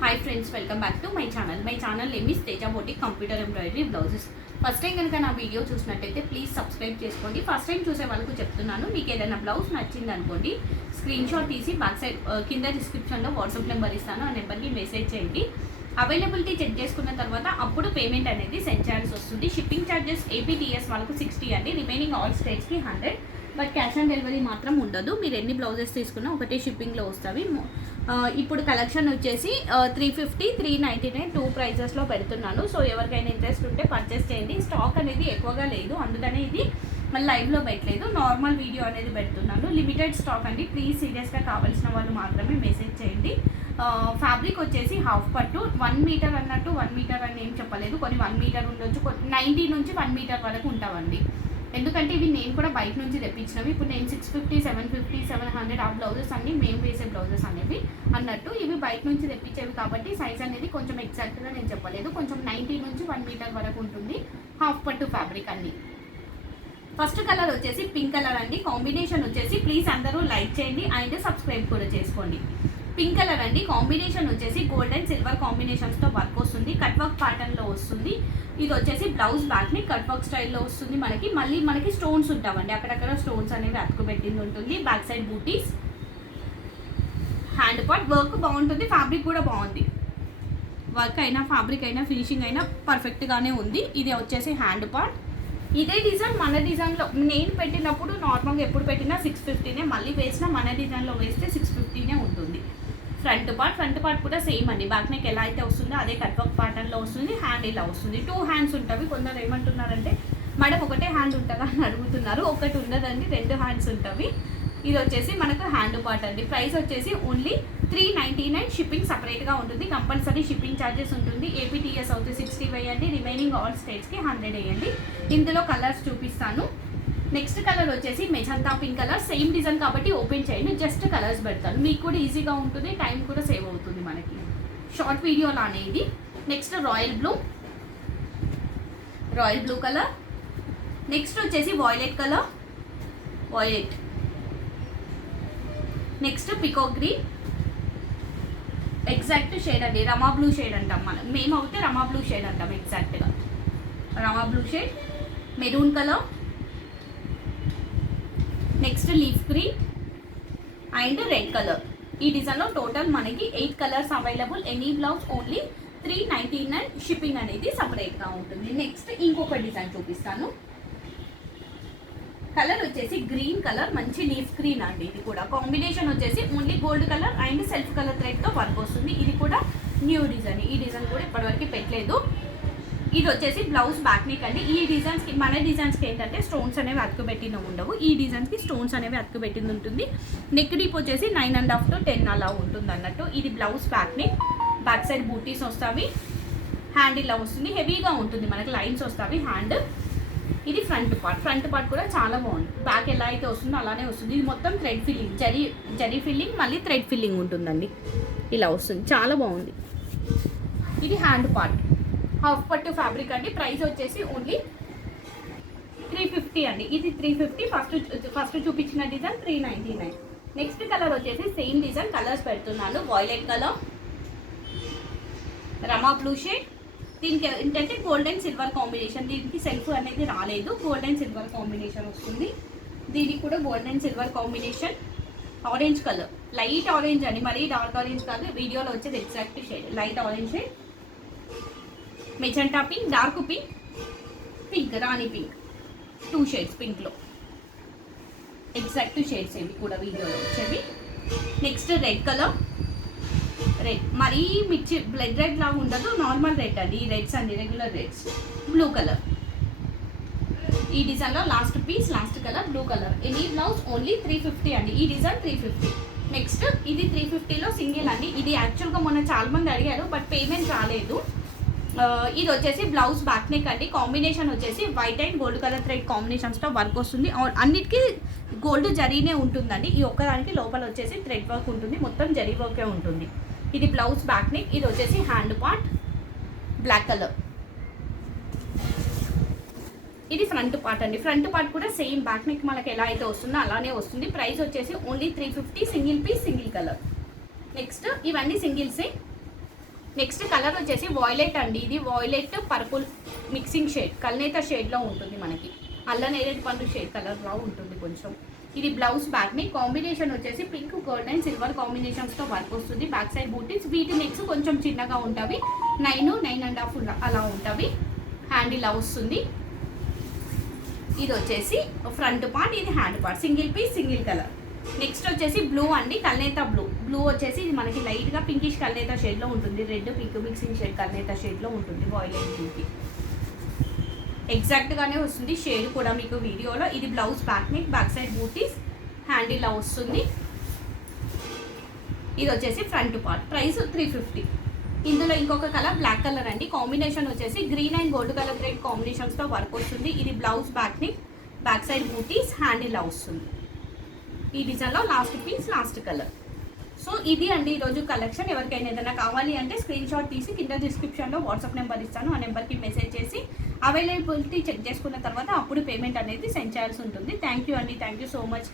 Hi friends, welcome back to my channel name is Teja boutique computer embroidery blouses. First time కనుక నా video చూసినట్టయితే please subscribe చేసుకోండి. First time చూసే వాళ్ళకు చెప్తున్నాను, మీకు ఏదైనా బ్లౌజ్ నచ్చింది అనుకోండి, స్క్రీన్ షాట్ తీసి బ్యాక్ సైడ్ కింద డిస్క్రిప్షన్లో వాట్సాప్ నెంబర్ ఇస్తాను, ఆ నెంబర్కి మెసేజ్ చేయండి. అవైలబిలిటీ చెక్ చేసుకున్న తర్వాత అప్పుడు పేమెంట్ అనేది సెండ్ చేయాల్సి వస్తుంది. షిప్పింగ్ ఛార్జెస్ ఏపీటీఎస్ వాళ్ళకు 60 అండి, రిమైనింగ్ ఆల్ స్టేట్స్కి 100. బట్ క్యాష్ ఆన్ డెలివరీ మాత్రం ఉండదు. మీరు ఎన్ని బ్లౌజెస్ తీసుకున్నా ఒకటే షిప్పింగ్లో వస్తాయి. ఇప్పుడు కలెక్షన్ వచ్చేసి 350, 399 టూ ప్రైజెస్లో పెడుతున్నాను. సో ఎవరికైనా ఇంట్రెస్ట్ ఉంటే పర్చేస్ చేయండి. స్టాక్ అనేది ఎక్కువగా లేదు, అందుకనే ఇది మళ్ళీ లైవ్లో పెట్టలేదు, నార్మల్ వీడియో అనేది పెడుతున్నాను. లిమిటెడ్ స్టాక్ అండి, ప్లీజ్ సీరియస్గా కావాల్సిన వాళ్ళు మాత్రమే మెసేజ్ చేయండి. ఫ్యాబ్రిక్ వచ్చేసి హాఫ్ పట్టు 1 మీటర్ అన్నట్టు 1 మీటర్ అని ఏం చెప్పలేదు, కొన్ని 1 మీటర్ ఉండొచ్చు, 90 నుంచి 1 మీటర్ వరకు ఉంటామండి. ఎందుకంటే ఇవి నేను కూడా బయట నుంచి తెప్పించినవి. ఇప్పుడు నేను 650, 750, 700 ఆ బ్లౌజెస్ అన్ని మేము వేసే బ్లౌజెస్ అనేవి అన్నట్టు, ఇవి బయట నుంచి తెప్పించేవి కాబట్టి సైజ్ అనేది కొంచెం ఎగ్జాక్ట్గా నేను చెప్పలేదు, కొంచెం 90 నుంచి 1 మీటర్ వరకు ఉంటుంది. హాఫ్ పట్టు ఫ్యాబ్రిక్ అన్ని. ఫస్ట్ కలర్ వచ్చేసి పింక్ కలర్ అండి. కాంబినేషన్ వచ్చేసి ప్లీజ్ అందరూ లైక్ చేయండి అండ్ సబ్స్క్రైబ్ కూడా చేసుకోండి. పింక్ కలర్ అండి. కాంబినేషన్ వచ్చేసి గోల్డ్ అండ్ సిల్వర్ కాంబినేషన్స్తో వర్క్ వస్తుంది, కట్ వర్క్ ప్యాటర్న్లో వస్తుంది. ఇది వచ్చేసి బ్లౌజ్ బ్యాక్ని కట్ వర్క్ స్టైల్లో వస్తుంది. మనకి స్టోన్స్ ఉంటామండి, అక్కడక్కడ స్టోన్స్ అనేవి అతుకుపెట్టింది ఉంటుంది. బ్యాక్ సైడ్ బూటీస్, హ్యాండ్ పార్ట్ వర్క్ బాగుంటుంది, ఫ్యాబ్రిక్ కూడా బాగుంది. వర్క్ అయినా ఫ్యాబ్రిక్ అయినా ఫినిషింగ్ అయినా పర్ఫెక్ట్గానే ఉంది. ఇది వచ్చేసి హ్యాండ్ పార్ట్. ఇదే డిజైన్ మన డిజైన్లో నేను పెట్టినప్పుడు నార్మల్గా ఎప్పుడు పెట్టినా 650నే, మళ్ళీ వేసినా మన డిజైన్లో వేస్తే 650నే ఉంటుంది. ఫ్రంట్ పార్ట్ కూడా సేమ్ అండి, బ్యాక్ నెక్ ఎలా అయితే వస్తుందో అదే కట్ వర్క్ ప్యాటర్న్లో వస్తుంది. హ్యాండ్ ఇలా వస్తుంది, 2 హ్యాండ్స్ ఉంటుంది. కొందరు ఏమంటున్నారంటే మేడం ఒకటే హ్యాండ్ ఉంటుందా అని అడుగుతున్నారు. ఒకటి ఉండదండి, 2 హ్యాండ్స్ ఉంటుంది. ఇది వచ్చేసి మనకు హ్యాండ్ పార్ట్ అండి. ప్రైస్ వచ్చేసి ఓన్లీ 399, షిప్పింగ్ సపరేట్గా ఉంటుంది. కంపల్సరీ షిప్పింగ్ ఛార్జెస్ ఉంటుంది. ఏపీటీఎస్ అవుతుంది 60 వేయండి, రిమైనింగ్ ఆల్ స్టేట్స్కి 100 వేయండి. ఇందులో కలర్స్ చూపిస్తాను. నెక్స్ట్ కలర్ వచ్చేసి magenta pink colour. Same design కాబట్టి ఓపెన్ చేయండి, జస్ట్ కలర్స్ పెడతాను, మీకు కూడా ఈజీగా ఉంటుంది, టైం కూడా సేవ్ అవుతుంది మనకి. షార్ట్ వీడియో లానే ఇది. Next royal blue colour. Next వచ్చేసి violet colour, next peacock green. Exact shade అండి, రమా బ్లూ షేడ్ అంటాం మనం, మేమైతే రమా బ్లూ షేడ్ అంటాం. ఎగ్జాక్ట్గా Rama blue shade. Maroon colour. Next leaf green and red colour. ఈ డిజైన్లో టోటల్ మనకి 8 colours available. Any blouse only 399, shipping అనేది సపరేట్గా ఉంటుంది. నెక్స్ట్ ఇంకొక డిజైన్ చూపిస్తాను. కలర్ వచ్చేసి గ్రీన్ కలర్, మంచి లీఫ్ గ్రీన్ అండి. ఇది కూడా కాంబినేషన్ వచ్చేసి only gold colour and self colour థ్రెడ్తో వర్క్ వస్తుంది. ఇది కూడా న్యూ డిజైన్, ఈ డిజైన్ కూడా ఇప్పటివరకు పెట్టలేదు. ఇది వచ్చేసి బ్లౌజ్ బ్యాక్ నెక్ అండి. ఈ డిజైన్స్కి మన డిజైన్స్కి ఏంటంటే స్టోన్స్ అనేవి అతుకుపెట్టిన ఉండవు, ఈ డిజైన్స్కి స్టోన్స్ అనేవి అతుకుపెట్టింది ఉంటుంది. నెక్ డీప్ వచ్చేసి 9.5 to 10 అలా ఉంటుంది అన్నట్టు. ఇది blouse back neck, back side బూటీస్ వస్తాయి, హ్యాండ్ ఇలా వస్తుంది, హెవీగా ఉంటుంది, మనకి లైన్స్ వస్తాయి హ్యాండ్. ఇది ఫ్రంట్ పార్ట్ కూడా చాలా బాగుంది, బ్యాక్ ఎలా అయితే వస్తుందో అలానే వస్తుంది. ఇది మొత్తం థ్రెడ్ ఫిల్లింగ్, జరీ ఫిల్లింగ్, మళ్ళీ థ్రెడ్ ఫిల్లింగ్ ఉంటుందండి, ఇలా వస్తుంది, చాలా బాగుంది. ఇది హ్యాండ్ పార్ట్, హాఫ్ పట్టు ఫ్యాబ్రిక్ అండి. ప్రైస్ వచ్చేసి ఓన్లీ 350 అండి. ఇది 350. ఫస్ట్ చూపించిన డిజైన్ 399. నెక్స్ట్ కలర్ వచ్చేసి సేమ్ డిజైన్, కలర్స్ పెడుతున్నాను. వాయిలెట్ కలర్, రమా బ్లూ షేడ్. దీనికి ఏంటంటే గోల్డ్ అండ్ సిల్వర్ కాంబినేషన్, దీనికి సెల్ఫ్ అనేది రాలేదు, గోల్డ్ అండ్ సిల్వర్ కాంబినేషన్ వస్తుంది. దీనికి కూడా gold and silver combination. Orange colour, light orange అండి, మరీ డార్క్ ఆరెంజ్ కాదు, వీడియోలో వచ్చేది exact shade light orange shade. Magenta pink, dark pink, rani pink, 2 shades పింక్లో, ఎగ్జాక్ట్ షేడ్స్ ఇవి కూడా వీడియోలో వచ్చేవి. నెక్స్ట్ రెడ్ కలర్, మరీ మిర్చి బ్లడ్ రెడ్ లాగా ఉండదు, నార్మల్ రెడ్ అండి. ఈ రెడ్స్ అండి, రెగ్యులర్ రెడ్స్. బ్లూ కలర్, ఈ డిజైన్లో last piece, last colour blue colour. Any blouse only 350 అండి. ఈ డిజైన్ 350. నెక్స్ట్ ఇది 350లో సింగిల్ అండి. ఇది యాక్చువల్గా మొన్న చాలా మంది అడిగారు, బట్ పేమెంట్ రాలేదు. ఇది వచ్చేసి బ్లౌజ్ బ్యాక్ నెక్ అండి. కాంబినేషన్ వచ్చేసి white and gold colour thread కాంబినేషన్స్తో వర్క్ వస్తుంది. అన్నిటికీ గోల్డ్ జరీనే ఉంటుందండి. ఈ ఒక్కదానికి లోపల వచ్చేసి థ్రెడ్ వర్క్ ఉంటుంది, మొత్తం జరీ వర్కే ఉంటుంది. ఇది బ్లౌజ్ బ్యాక్ నెక్. ఇది వచ్చేసి హ్యాండ్ పార్ట్, బ్లాక్ కలర్. ఇది ఫ్రంట్ పార్ట్ అండి. ఫ్రంట్ పార్ట్ కూడా సేమ్ బ్యాక్ నెక్ మనకి ఎలా అయితే వస్తుందో అలానే వస్తుంది. ప్రైస్ వచ్చేసి only 350, single piece, single colour. Next ఇవన్నీ సింగిల్సే. నెక్స్ట్ కలర్ వచ్చేసి వాయిలెట్ అండి. ఇది వాయిలెట్ పర్పుల్ మిక్సింగ్ షేడ్, కల్నేత షేడ్లో ఉంటుంది మనకి. అల్ల నేరేడు పండు షేడ్ కలర్లో ఉంటుంది కొంచెం. ఇది బ్లౌజ్ బ్యాక్ ని కాంబినేషన్ వచ్చేసి పింక్, గోల్డ్ అండ్ సిల్వర్ కాంబినేషన్స్తో వర్క్ వస్తుంది. బ్యాక్ సైడ్ బూటీస్, వీటి నెక్స్ కొంచెం చిన్నగా ఉంటాయి, 9.5 అలా ఉంటాయి. హ్యాండ్ ఇలా వస్తుంది. ఇది వచ్చేసి ఫ్రంట్ పార్ట్, ఇది hand part, single piece single colour. Next వచ్చేసి బ్లూ అండి, కల్నేత బ్లూ వచ్చేసి ఇది మనకి లైట్గా పింకిష్ కల్నేత షేడ్లో ఉంటుంది. రెడ్ పింక్ మిక్సింగ్ షేడ్ కల్నేత షేడ్లో ఉంటుంది. వాయిలెట్ బ్లూకి ఎగ్జాక్ట్గానే వస్తుంది షేడ్ కూడా మీకు వీడియోలో. ఇది blouse back neck, back side బూటీస్, హ్యాండ్ ఇలా వస్తుంది. ఇది వచ్చేసి ఫ్రంట్ పార్ట్. ప్రైస్ 350. ఇందులో ఇంకొక కలర్ బ్లాక్ కలర్ అండి. కాంబినేషన్ వచ్చేసి green and gold colour thread కాంబినేషన్స్తో వర్క్ వస్తుంది. ఇది blouse back neck, back side బూటీస్, హ్యాండ్ ఇలా వస్తుంది. ఈ డిజైన్లో last piece last colour. So ఇది అండి ఈరోజు కలెక్షన్. ఎవరికైనా ఏదైనా కావాలి అంటే స్క్రీన్ షాట్ తీసి కింద డిస్క్రిప్షన్లో వాట్సాప్ నెంబర్ ఇస్తాను. ఆ నెంబర్కి మెసేజ్ చేసి అవైలబిలిటీ చెక్ చేసుకున్న తర్వాత అప్పుడు పేమెంట్ అనేది సెండ్ చేయాల్సి ఉంటుంది. థ్యాంక్ యూ అండి, థ్యాంక్ యూ సో మచ్.